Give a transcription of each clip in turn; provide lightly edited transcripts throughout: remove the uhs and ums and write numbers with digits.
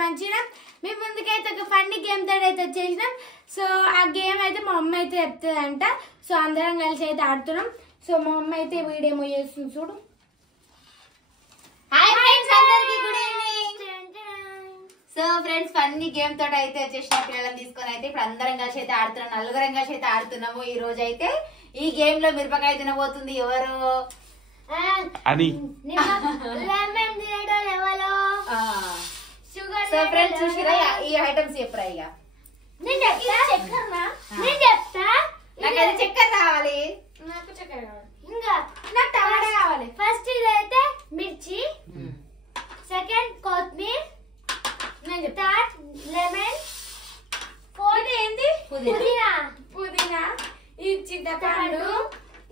మంచిగా మీ ముందుకైతే ఒక ఫన్నీ గేమ్ తోటి అయితే వచ్చేసినాం. సో ఆ గేమ్ అయితే మా అమ్మ అయితే చెప్తుందంట. సో అందరం కలిసి అయితే ఆడుతున్నాం. సో మా అమ్మ అయితే వీడేమో చేస్తుంది చూడు. హాయ్ ఫ్రెండ్స్, అందరికీ good evening. So friends, funny game తోటి అయితే వచ్చేసిన పిల్లలను తీసుకొని అయితే ఇప్పుడు అందరం కలిసి అయితే ఆడుతున్నాం. నలుగురం కలిసి అయితే ఆడుతున్నాము. ఈ రోజు అయితే ఈ గేమ్ లో మిరపకాయ తినబోతుంది ఎవరు అని. సో ఫ్రెండ్స్ చూసిరా ఈ ఐటమ్స్ చెప్పరా? ఇక నాకు చక్కెర కావాలి. నాకు చక్కెర కావాలి. ఇంకా నాకు టమాటా కావాలి. ఫస్ట్ ఇదైతే మిర్చి, సెకండ్ కొత్తిమీర, థర్డ్ లెమన్, ఫోర్త్ ఏంటి పుదీనా, ఇది చింతపండు,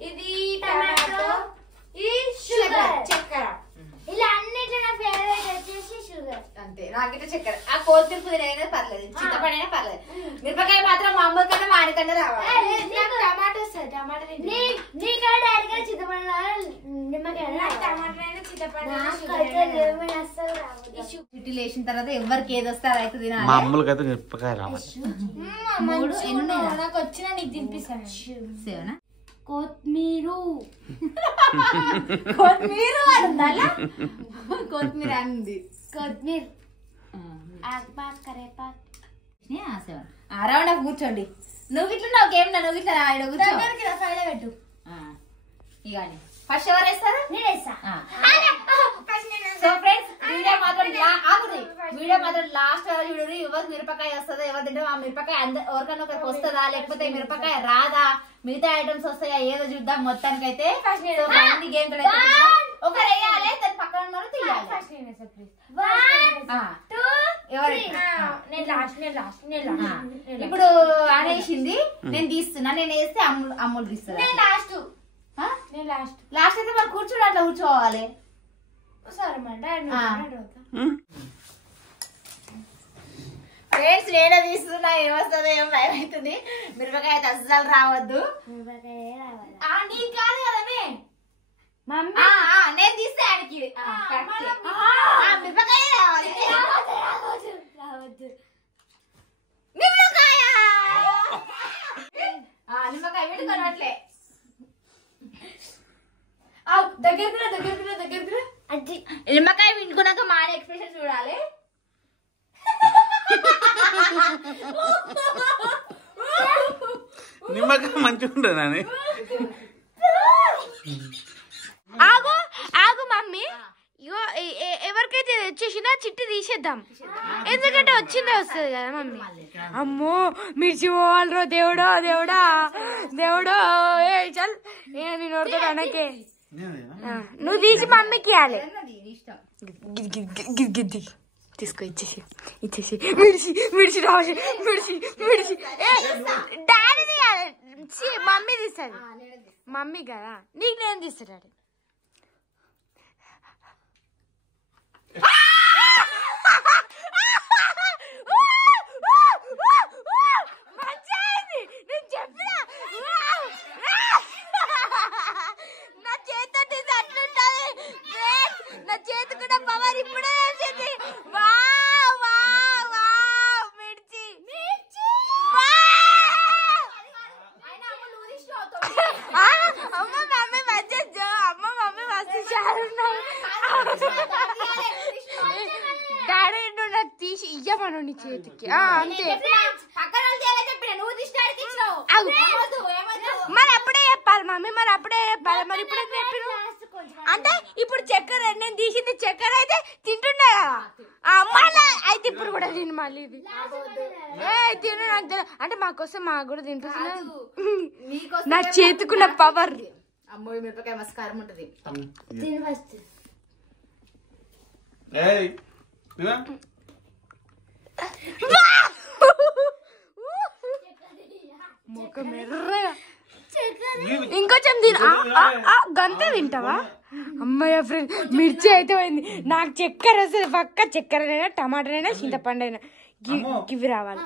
ఇది టమాటో, ఇది షుగర్ చక్కెర. ఇలా అన్నిట్లో నా ఫేవరెట్ వచ్చేసి షుగర్. అంతే, నాకైతే చక్కెర. ఆ కొత్తిమీర పుదీనా అయినా పర్లేదు, చింతపండు అయినా పర్లేదు. మిరపకాయ మాత్రం మామూలు కన్నా మానికన్నా రావాలి. టమాటో వస్తుంది. టమాటో నీకా డాడీ గారు చింతపండు నిమ్మకాయ టమాటో అయినా చింతపండు. చిట్టి లేచిన తర్వాత ఎవరికి ఏది వస్తే అది అయితే తినాలి. మామూలుగా అయితే మిరపకాయ రావాలి. నాకు వచ్చినా నీకు తినిపిస్తాను. సేవనా కొత్తిమీర కొత్తిమీర అంది. కొత్తిమీర కరేపాకు రౌండ్ ఆఫ్ కూర్చోండి. నువ్వు ఇట్లా గేమ్ నువ్వు ఇట్లా కూర్చో. పెట్టు. ఇక ఫస్ట్ ఎవరు వేస్తారు? నేను వేస్తా. సో ఫ్రెండ్స్, వీడియో మాత్రం లాస్ట్ వరకు చూడరు. ఎవరు మిరపకాయ వస్తుందో, ఎవరు తింటే ఆ మిరపకాయ ఎవరికైనా ఒకరికి వస్తుందా, లేకపోతే మిరపకాయ రాదా, మిగతా ఐటమ్స్ వస్తాయా ఏదో చూద్దాం. మొత్తానికి అయితే గేమ్ ఒకరు వేయాలి, దాని పక్కన ఉన్న తీయాలి. ఇప్పుడు అనేసింది, నేను తీస్తున్నా. నేను వేస్తే అమ్ములు తీస్తున్నా. లాస్ట్ అయితే మరి కూర్చోడు, అట్లా కూర్చోవాలి. ఫ్రెండ్స్, నేనే తీస్తున్నా. ఏమొస్తుందో ఏం భయం అవుతుంది. మిరపకాయ అయితే అస్సలు రావద్దు. నీకు కాదు కదా నేను తీస్తే ఆడికి మిరపకాయ రావాలి. నిమ్మకాయ పెట్టుకొని అట్లే దగ్గర నిమ్మకాయ వింటుకున్నాక మానే ఎక్స్ప్రెషన్ చూడాలి. నిమ్మకాయ మంచిగా ఉంటుంది. ఆగు మమ్మీ, ఇగో ఎవరికైతే వచ్చేసినా చిట్టి తీసేద్దాం. ఎందుకంటే వచ్చిందే వస్తుంది కదా మమ్మీ. అమ్మో మిర్చి పోవాలరో దేవుడో దేవుడా దేవుడో. చల్ నేను నోడుతో అనకే. నువ్వు తీసి మమ్మీకి ఇవ్వాలి. గిద్ది తీసుకో, ఇచ్చేసి మిర్చి రాసి మిర్చి డాడీ తీయాలి. మమ్మీ తీస్తుంది. మమ్మీ కదా, నీకు నేను తీస్తా డాడీ. నా చేతి కూడా పవర్ ఇప్పుడే వచ్చింది. డాడీ నువ్వు నాకు తీసి ఇయ్యమను నీ చేతికి. అంతే, మరి అప్పుడే చెప్పాలి మమ్మీ, మరి అప్పుడే చెప్పాలి. మరి ఇప్పుడే చెప్పి అంటే ఇప్పుడు చక్కెర నేను తీసింది చక్కెర అయితే తింటున్నా కదా. మళ్ళీ అయితే ఇప్పుడు కూడా తిను మళ్ళీ ఇది తిను. నాకు తెలియదు అంటే మాకోసం మాకు కూడా తింటున్నా. నా చేతికున్న పవర్. అమ్మో మిరపకాయ మస్కారం ఉంటుంది. ఇంకొంచెం తిను. గంతే తింటావా? అమ్మయ్య ఫ్రెండ్, మిర్చి అయితే పోయింది. నాకు చక్కెర వస్తుంది పక్క. చక్కెరనైనా టమాటానైనా చింతపండు అయినా గివి రావాలి.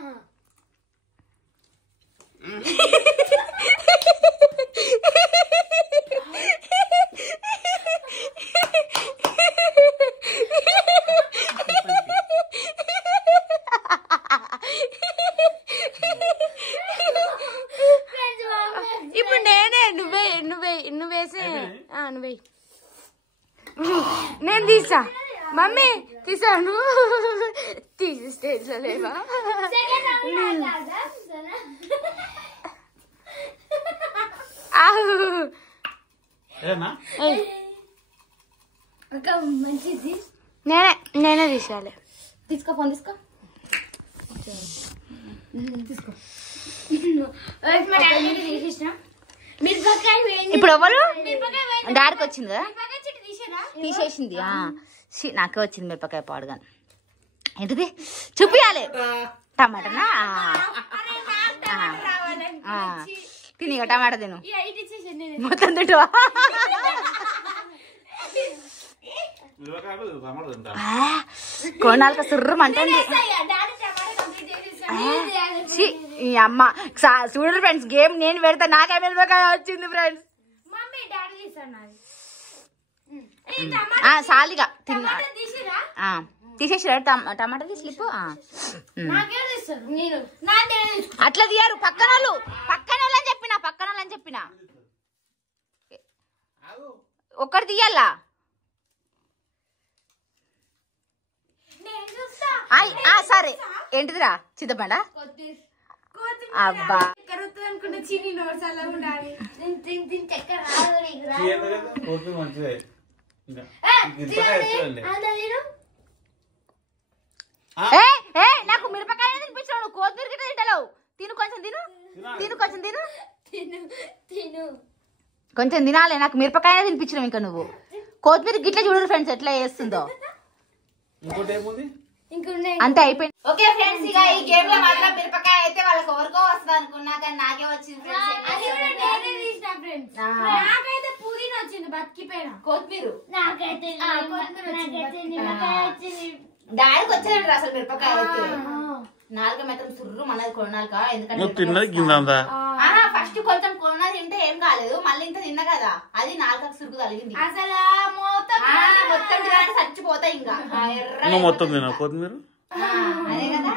నేను తీసా మమ్మీ తీసాను తీసి స్టేజ్ లో లేవా నేనే తీసాలి తీసుకో ఫోన్ తీసుకో ఇప్పుడు ఎవరు డాడీకి వచ్చింది కదా తీసేసింది నాకే వచ్చింది మిరపకాయ పాడుగాను ఏంటిది చూపియాలి టమాటానా తిని టమాటా తిను మొత్తం తింటువా కొనాలిక సుర్రమంటుంది ఈ అమ్మ చూడండి ఫ్రెండ్స్ గేమ్ నేను పెడతా నాకే మిరపకాయ వచ్చింది ఫ్రెండ్స్ సాలిగా తిన్నా తీసేసారు టమాటా స్లిప్ అట్లా తీయారు పక్కన వాళ్ళు అని చెప్పిన ఒక్కటి తీయాలా సరే ఏంటిదిరా చింతపండ అబ్బా నాకు మిరపకాయ తినిపించావు కొత్తిమీర గిట్ట తింటలేవు తిను కొంచెం తిను కొంచెం తినాలి నాకు మిరపకాయ తినిపించినావు ఇంకా నువ్వు కొత్తిమీర గిట్ల చూడరు ఫ్రెండ్స్ ఎట్లా చేస్తుందో అంతే అయిపోయింది ఓకే ఫ్రెండ్స్ ఇక ఈ గేమ్ లో మాత్రం మిరపకాయ అయితే వాళ్ళకి ఎవరికో వస్తుంది అనుకున్నా కానీ నాకే వచ్చింది కొత్తిమీర డాడీకి వచ్చాడు అసలు మిరపకాయ అయితే నాలుక మాత్రం సుర్రు మనది కొనాలిక ఎందుకంటే ఫస్ట్ కొంచెం కొన్నా తింటే ఏం కాలేదు మళ్ళీ ఇంత తిన్నా కదా అది నాలుకకు సురుకు తగిలింది అసలు మొత్తం తినాలంటే చచ్చిపోతాయి ఇంకా అదే కదా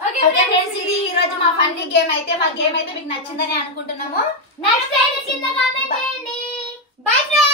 ఓకే ఫ్రెండ్స్ ఇది ఈ రోజు మా ఫన్నీ గేమ్ అయితే మా గేమ్ అయితే మీకు నచ్చిందని అనుకుంటున్నాము. Bye friends.